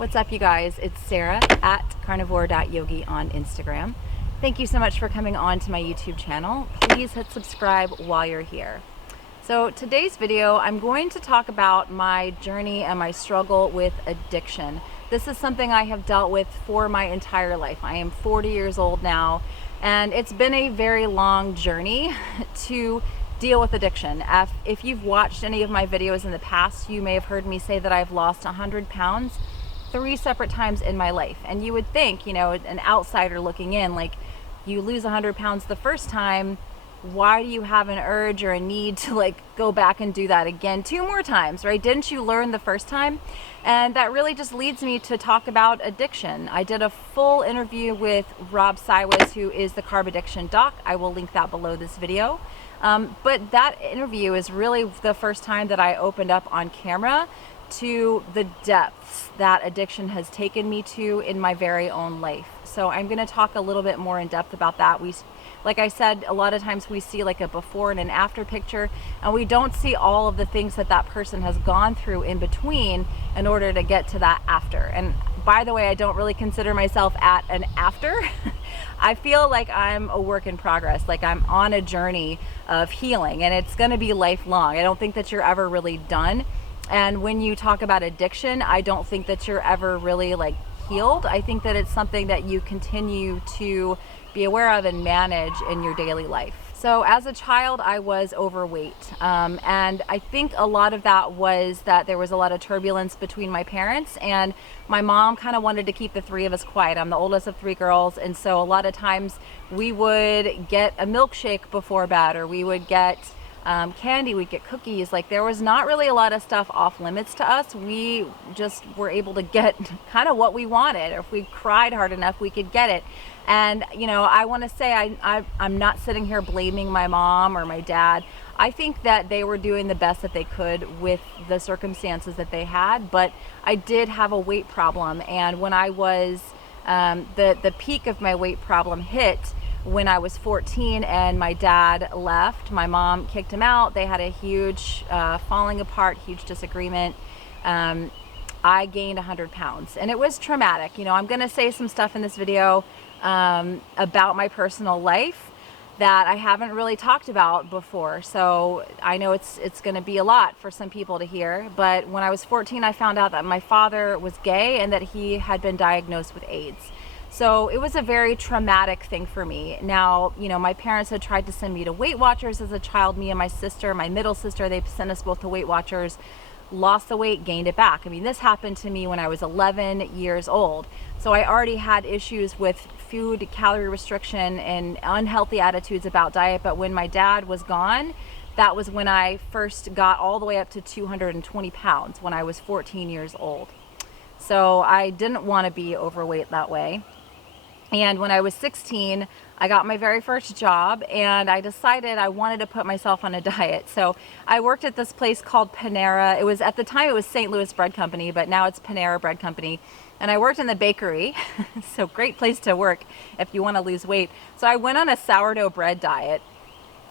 What's up, you guys? It's Sarah at carnivore.yogi on Instagram. Thank you so much for coming on to my YouTube channel. Please hit subscribe while you're here. So today's video, I'm going to talk about my journey and my struggle with addiction. This is something I have dealt with for my entire life. I am 40 years old now, and it's been a very long journey to deal with addiction. If you've watched any of my videos in the past, you may have heard me say that I've lost 100 pounds 3 separate times in my life. And you would think, you know, an outsider looking in, like, you lose 100 pounds the first time, why do you have an urge or a need to like go back and do that again 2 more times, right? Didn't you learn the first time? And that really just leads me to talk about addiction. I did a full interview with Rob Siwas, who is the carb addiction doc. I will link that below this video. But that interview is really the first time that I opened up on camera to the depths that addiction has taken me to in my very own life. So I'm going to talk a little bit more in depth about that. Like I said, a lot of times we see like a before and an after picture, and we don't see all of the things that that person has gone through in between in order to get to that after. And by the way, I don't really consider myself at an after. I feel like I'm a work in progress, like I'm on a journey of healing, and it's going to be lifelong. I don't think that you're ever really done. And when you talk about addiction, I don't think that you're ever really like healed. I think that it's something that you continue to be aware of and manage in your daily life. So as a child, I was overweight. And I think a lot of that was that there was a lot of turbulence between my parents, and my mom kind of wanted to keep the 3 of us quiet. I'm the oldest of 3 girls. And so a lot of times we would get a milkshake before bed, or we would get candy, we'd get cookies. Like, there was not really a lot of stuff off limits to us. We just were able to get kind of what we wanted. Or if we cried hard enough, we could get it. And, you know, I want to say I'm not sitting here blaming my mom or my dad. I think that they were doing the best that they could with the circumstances that they had. But I did have a weight problem. And when I was, the peak of my weight problem hit when I was 14 and my dad left. My mom kicked him out. They had a huge falling apart, huge disagreement. I gained 100 pounds, and it was traumatic. You know, I'm going to say some stuff in this video about my personal life that I haven't really talked about before. So I know it's going to be a lot for some people to hear. But when I was 14, I found out that my father was gay and that he had been diagnosed with AIDS. So it was a very traumatic thing for me. Now, you know, my parents had tried to send me to Weight Watchers as a child. Me and my sister, my middle sister, they sent us both to Weight Watchers, lost the weight, gained it back. I mean, this happened to me when I was 11 years old. So I already had issues with food, calorie restriction, and unhealthy attitudes about diet. But when my dad was gone, that was when I first got all the way up to 220 pounds when I was 14 years old. So I didn't want to be overweight that way. And when I was 16, I got my very first job, and I decided I wanted to put myself on a diet. So I worked at this place called Panera. It was, at the time, it was St. Louis Bread Company, but now it's Panera Bread Company. And I worked in the bakery. So great place to work if you want to lose weight. So I went on a sourdough bread diet.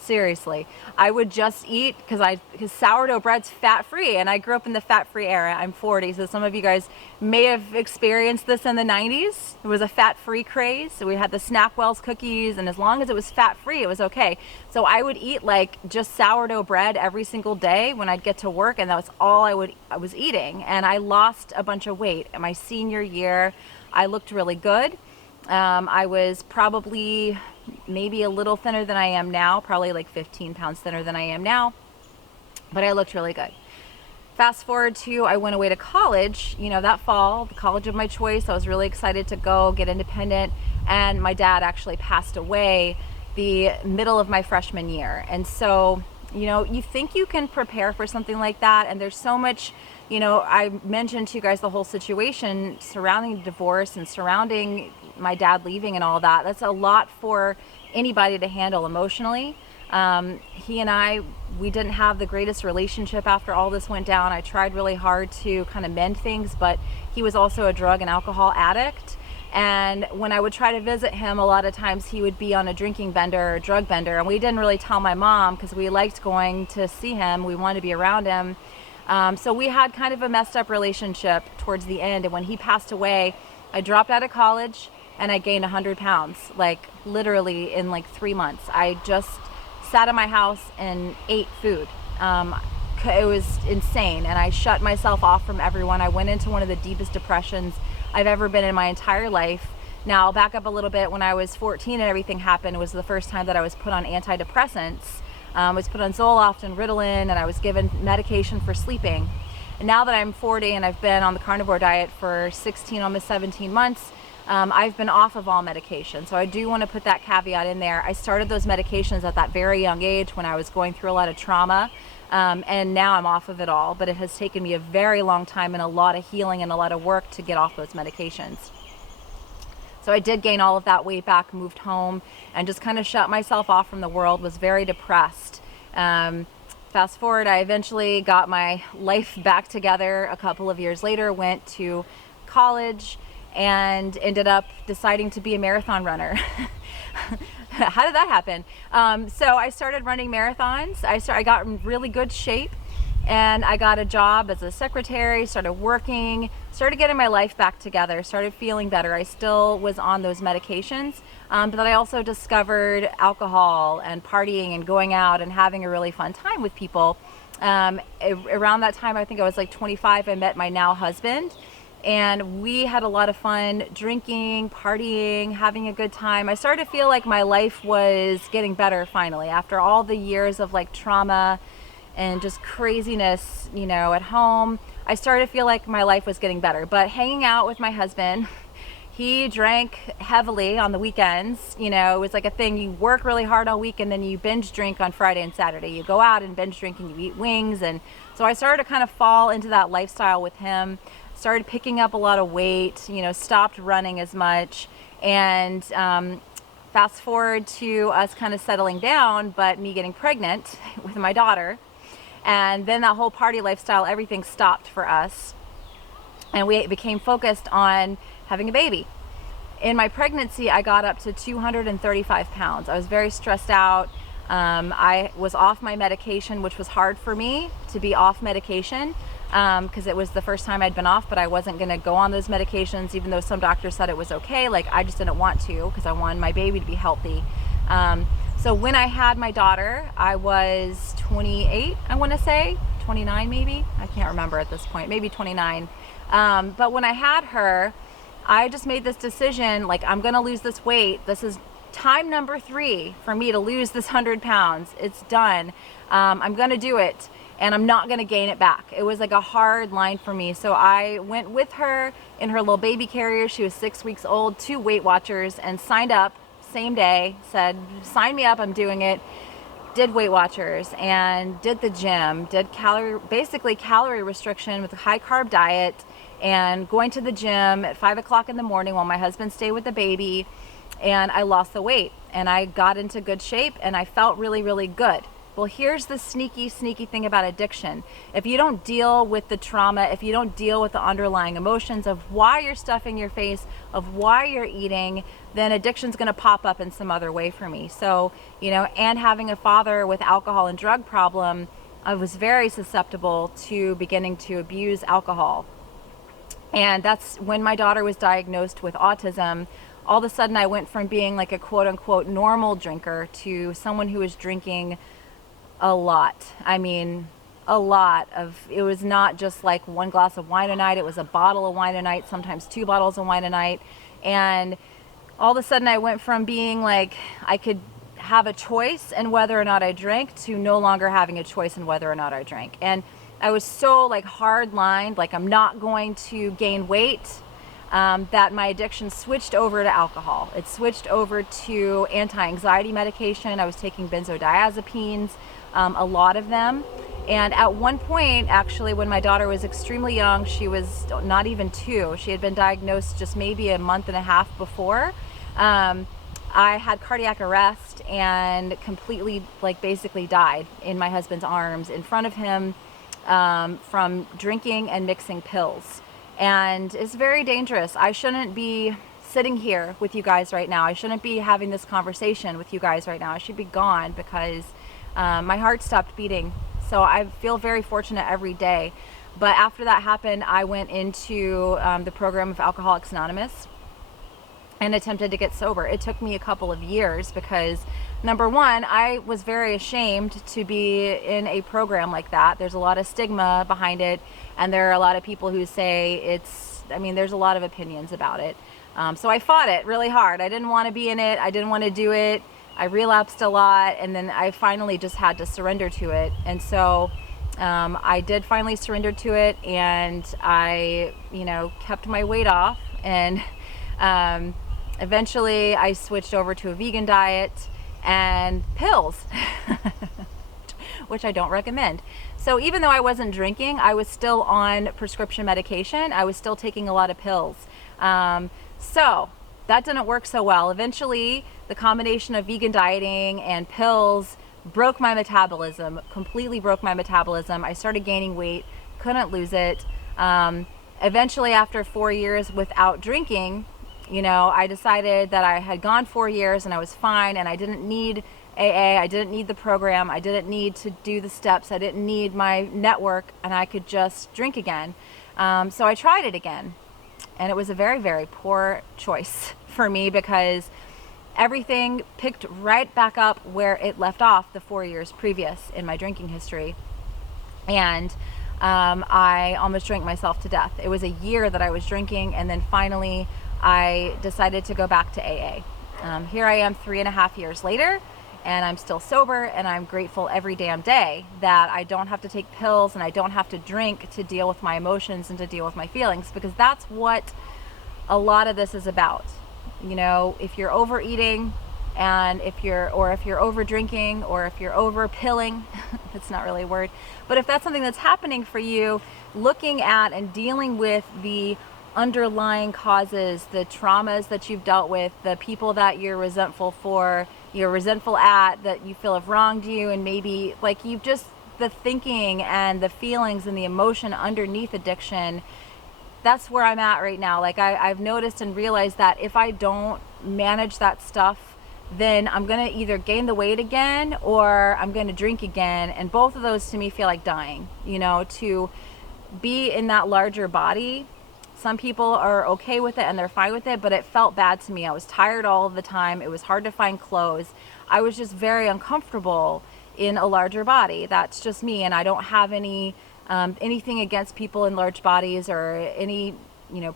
Seriously, I would just eat because sourdough bread's fat-free, and I grew up in the fat-free era. I'm 40, so some of you guys may have experienced this in the 90s. It was a fat-free craze. So we had the Snapwells cookies, and as long as it was fat-free, it was okay. So I would eat like just sourdough bread every single day when I'd get to work, and that was all I was eating. And I lost a bunch of weight. In my senior year, I looked really good. I was probably maybe a little thinner than I am now, probably like 15 pounds thinner than I am now, but I looked really good. Fast forward to, I went away to college, you know, that fall, the college of my choice. I was really excited to go get independent, and my dad actually passed away the middle of my freshman year. And so, you know, you think you can prepare for something like that, and there's so much, you know, I mentioned to you guys the whole situation surrounding divorce and surrounding my dad leaving and all that. That's a lot for anybody to handle emotionally. He and I, we didn't have the greatest relationship after all this went down. I tried really hard to kind of mend things, but he was also a drug and alcohol addict. And when I would try to visit him, a lot of times he would be on a drinking bender or drug bender. And we didn't really tell my mom because we liked going to see him. We wanted to be around him. So we had kind of a messed up relationship towards the end. And when he passed away, I dropped out of college and I gained 100 pounds, like literally in like 3 months. I just sat in my house and ate food. It was insane, and I shut myself off from everyone. I went into one of the deepest depressions I've ever been in my entire life. Now, I'll back up a little bit. When I was 14 and everything happened, it was the first time that I was put on antidepressants. I was put on Zoloft and Ritalin, and I was given medication for sleeping. And now that I'm 40 and I've been on the carnivore diet for 16, almost 17 months, I've been off of all medication. So I do want to put that caveat in there. I started those medications at that very young age when I was going through a lot of trauma. And now I'm off of it all, but it has taken me a very long time and a lot of healing and a lot of work to get off those medications. So I did gain all of that weight back, moved home, and just kind of shut myself off from the world, was very depressed. Fast forward, I eventually got my life back together a couple of years later, went to college, and ended up deciding to be a marathon runner. How did that happen? So I started running marathons. I got in really good shape, and I got a job as a secretary, started working, started getting my life back together, started feeling better. I still was on those medications, but then I also discovered alcohol and partying and going out and having a really fun time with people. Around that time, I think I was like 25, I met my now husband. And we had a lot of fun drinking, partying, having a good time. I started to feel like my life was getting better finally after all the years of like trauma and just craziness, you know, at home. I started to feel like my life was getting better. But hanging out with my husband, he drank heavily on the weekends. You know, it was like a thing. You work really hard all week and then you binge drink on Friday and Saturday. You go out and binge drink and you eat wings. And so I started to kind of fall into that lifestyle with him. Started picking up a lot of weight, you know, stopped running as much, and fast forward to us kind of settling down, but me getting pregnant with my daughter, and then that whole party lifestyle, everything stopped for us, and we became focused on having a baby. In my pregnancy, I got up to 235 pounds. I was very stressed out. I was off my medication, which was hard for me to be off medication. Because it was the first time I'd been off, but I wasn't going to go on those medications, even though some doctors said it was okay. Like, I just didn't want to, because I wanted my baby to be healthy. So when I had my daughter, I was 28, I want to say, 29 maybe. I can't remember at this point, maybe 29. But when I had her, I just made this decision, like, I'm going to lose this weight. This is time number 3 for me to lose this 100 pounds. It's done. I'm going to do it. And I'm not going to gain it back. It was like a hard line for me. So I went with her in her little baby carrier. She was 6 weeks old, 2 Weight Watchers, and signed up same day, said, sign me up, I'm doing it. Did Weight Watchers and did the gym, did basically calorie restriction with a high carb diet, and going to the gym at 5 o'clock in the morning while my husband stayed with the baby. And I lost the weight and I got into good shape and I felt really, really good. Well, here's the sneaky thing about addiction. If you don't deal with the trauma, if you don't deal with the underlying emotions of why you're stuffing your face, of why you're eating, then addiction's gonna pop up in some other way for me. So, you know, and having a father with alcohol and drug problem, I was very susceptible to beginning to abuse alcohol. And that's when my daughter was diagnosed with autism. All of a sudden I went from being like a quote unquote normal drinker to someone who was drinking a lot. I mean, a lot of, it was not just like 1 glass of wine a night, it was a bottle of wine a night, sometimes 2 bottles of wine a night. And all of a sudden I went from being like, I could have a choice in whether or not I drank to no longer having a choice in whether or not I drank. And I was so like hard lined, like I'm not going to gain weight, that my addiction switched over to alcohol. It switched over to anti-anxiety medication. I was taking benzodiazepines, a lot of them. And at one point, actually, when my daughter was extremely young, she was not even 2. She had been diagnosed just maybe a month and a half before. I had cardiac arrest and completely, like, basically died in my husband's arms in front of him from drinking and mixing pills. And it's very dangerous. I shouldn't be sitting here with you guys right now. I shouldn't be having this conversation with you guys right now. I should be gone because my heart stopped beating So I feel very fortunate every day. But after that happened, I went into the program of Alcoholics Anonymous and attempted to get sober. It took me a couple of years because, number one, I was very ashamed to be in a program like that. There's a lot of stigma behind it, and there are a lot of people who say there's a lot of opinions about it. So I fought it really hard. I didn't want to be in it. I didn't want to do it. I relapsed a lot, and then I finally just had to surrender to it. And so I did finally surrender to it, and I, kept my weight off, and eventually I switched over to a vegan diet and pills, which I don't recommend. So even though I wasn't drinking, I was still on prescription medication. I was still taking a lot of pills. So that didn't work so well. Eventually, the combination of vegan dieting and pills broke my metabolism, completely broke my metabolism. I started gaining weight, couldn't lose it. Eventually, after 4 years without drinking, I decided that I had gone 4 years and I was fine, and I didn't need AA, I didn't need the program, I didn't need to do the steps, I didn't need my network, and I could just drink again. So I tried it again, and it was a very, very poor choice for me because everything picked right back up where it left off the 4 years previous in my drinking history. And I almost drank myself to death. It was a year that I was drinking, and then finally I decided to go back to AA. Here I am 3.5 years later, and I'm still sober, and I'm grateful every damn day that I don't have to take pills and I don't have to drink to deal with my emotions and to deal with my feelings, because that's what a lot of this is about. If you're overeating, and if you're over drinking, or if you're over pilling, it's not really a word, but if that's something that's happening for you, looking at and dealing with the underlying causes, the traumas that you've dealt with, the people that you're resentful at, that you feel have wronged you, and maybe the thinking and the feelings and the emotion underneath addiction. That's where I'm at right now. I've noticed and realized that if I don't manage that stuff, then I'm gonna either gain the weight again or I'm gonna drink again, and both of those to me feel like dying. To be in that larger body, some people are okay with it and they're fine with it, but it felt bad to me. I was tired all of the time. It was hard to find clothes. I was just very uncomfortable in a larger body. That's just me, and I don't have anything against people in large bodies or any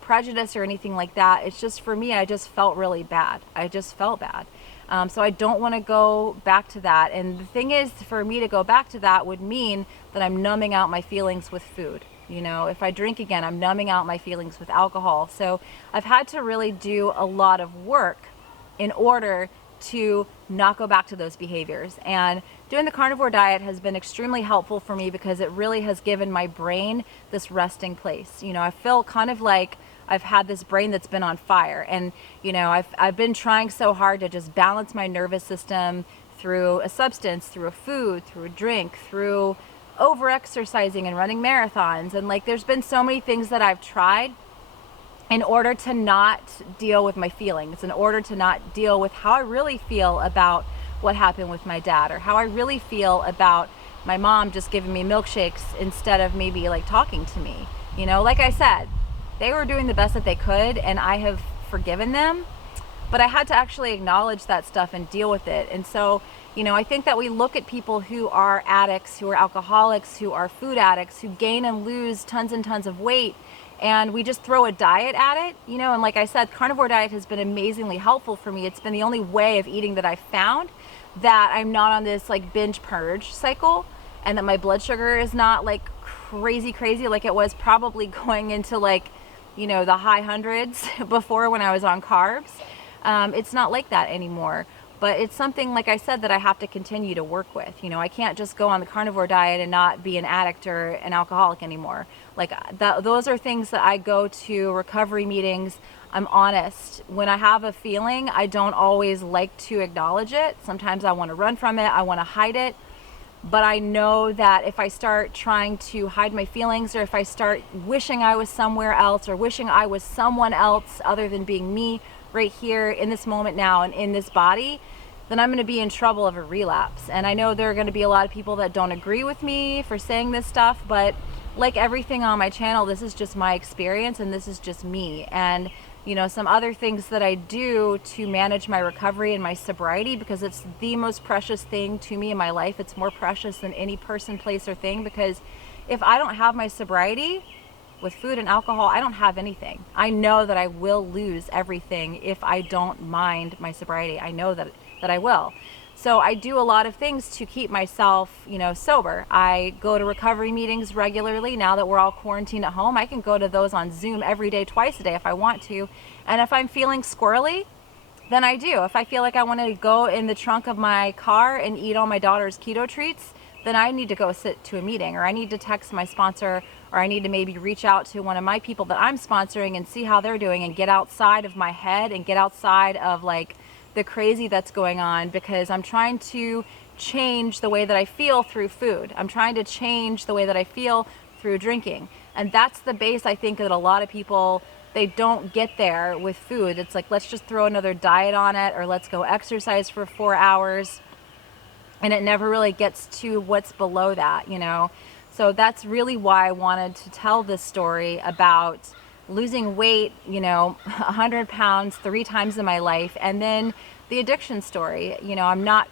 prejudice or anything like that. It's just, for me, I just felt really bad. I just felt bad. So I don't want to go back to that. And the thing is, for me to go back to that would mean that I'm numbing out my feelings with food. If I drink again, I'm numbing out my feelings with alcohol. So I've had to really do a lot of work in order to not go back to those behaviors. And doing the carnivore diet has been extremely helpful for me because it really has given my brain this resting place. I feel kind of like I've had this brain that's been on fire, and I've been trying so hard to just balance my nervous system through a substance, through a food, through a drink, through over exercising and running marathons, and there's been so many things that I've tried in order to not deal with my feelings, in order to not deal with how I really feel about what happened with my dad, or how I really feel about my mom just giving me milkshakes instead of maybe talking to me. Like I said, they were doing the best that they could, and I have forgiven them, but I had to actually acknowledge that stuff and deal with it. And so I think that we look at people who are addicts, who are alcoholics, who are food addicts, who gain and lose tons and tons of weight, and we just throw a diet at it, and like I said, carnivore diet has been amazingly helpful for me. It's been the only way of eating that I've found that I'm not on this binge purge cycle, and that my blood sugar is not crazy like it was probably going into the high hundreds before when I was on carbs. It's not like that anymore. But it's something, like I said, that I have to continue to work with. I can't just go on the carnivore diet and not be an addict or an alcoholic anymore. Those are things that I go to recovery meetings. I'm honest. When I have a feeling, I don't always like to acknowledge it. Sometimes I want to run from it. I want to hide it. But I know that if I start trying to hide my feelings, or if I start wishing I was somewhere else, or wishing I was someone else other than being me right here in this moment now and in this body, then I'm going to be in trouble of a relapse. And I know there are going to be a lot of people that don't agree with me for saying this stuff, but like everything on my channel, this is just my experience and this is just me. And you know, some other things that I do to manage my recovery and my sobriety, because it's the most precious thing to me in my life. It's more precious than any person, place, or thing, because if I don't have my sobriety with food and alcohol, I don't have anything. I know that I will lose everything if I don't mind my sobriety. I know that I will. So I do a lot of things to keep myself, you know, sober. I go to recovery meetings regularly. Now that we're all quarantined at home, I can go to those on Zoom every day, twice a day if I want to. And if I'm feeling squirrely, then I do. If I feel like I want to go in the trunk of my car and eat all my daughter's keto treats, then I need to go sit to a meeting, or I need to text my sponsor, or I need to maybe reach out to one of my people that I'm sponsoring and see how they're doing and get outside of my head and get outside of like the crazy that's going on, because I'm trying to change the way that I feel through food. I'm trying to change the way that I feel through drinking. And that's the base, I think, that a lot of people, they don't get there with food. It's like, let's just throw another diet on it, or let's go exercise for 4 hours. And it never really gets to what's below that, you know? So that's really why I wanted to tell this story about losing weight, you know, 100 pounds 3 times in my life, and then the addiction story. You know, I'm not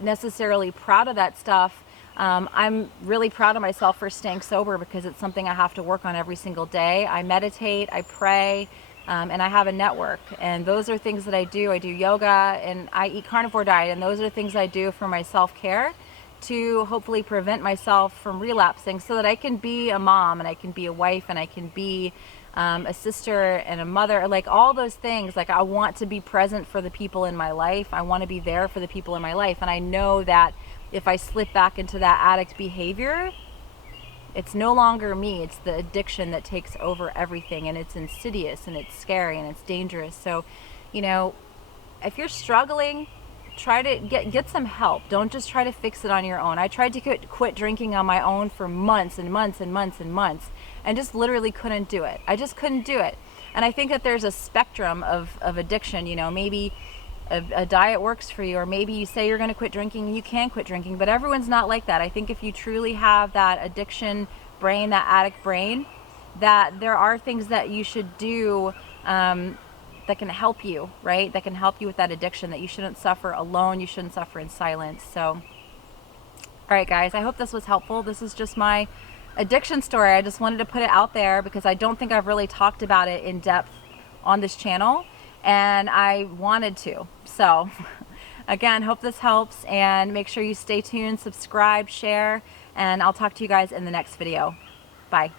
necessarily proud of that stuff. I'm really proud of myself for staying sober, because it's something I have to work on every single day. I meditate, I pray, and I have a network, and those are things that I do. I do yoga and I eat carnivore diet, and those are things I do for my self-care to hopefully prevent myself from relapsing, so that I can be a mom and I can be a wife and I can be a sister and a mother, like all those things. Like, I want to be present for the people in my life. I want to be there for the people in my life. And I know that if I slip back into that addict behavior, it's no longer me. It's the addiction that takes over everything, and it's insidious and it's scary and it's dangerous. So, you know, if you're struggling, try to get some help. Don't just try to fix it on your own. I tried to quit drinking on my own for months and months and months and months, and just literally couldn't do it. I just couldn't do it. And I think that there's a spectrum of addiction. You know, maybe a diet works for you, or maybe you say you're going to quit drinking and you can quit drinking, but everyone's not like that. I think if you truly have that addiction brain, that addict brain, that there are things that you should do that can help you, right? That can help you with that addiction, that you shouldn't suffer alone. You shouldn't suffer in silence. So, all right, guys, I hope this was helpful. This is just my addiction story. I just wanted to put it out there because I don't think I've really talked about it in depth on this channel, and I wanted to. So again, hope this helps, and make sure you stay tuned, subscribe, share, and I'll talk to you guys in the next video. Bye.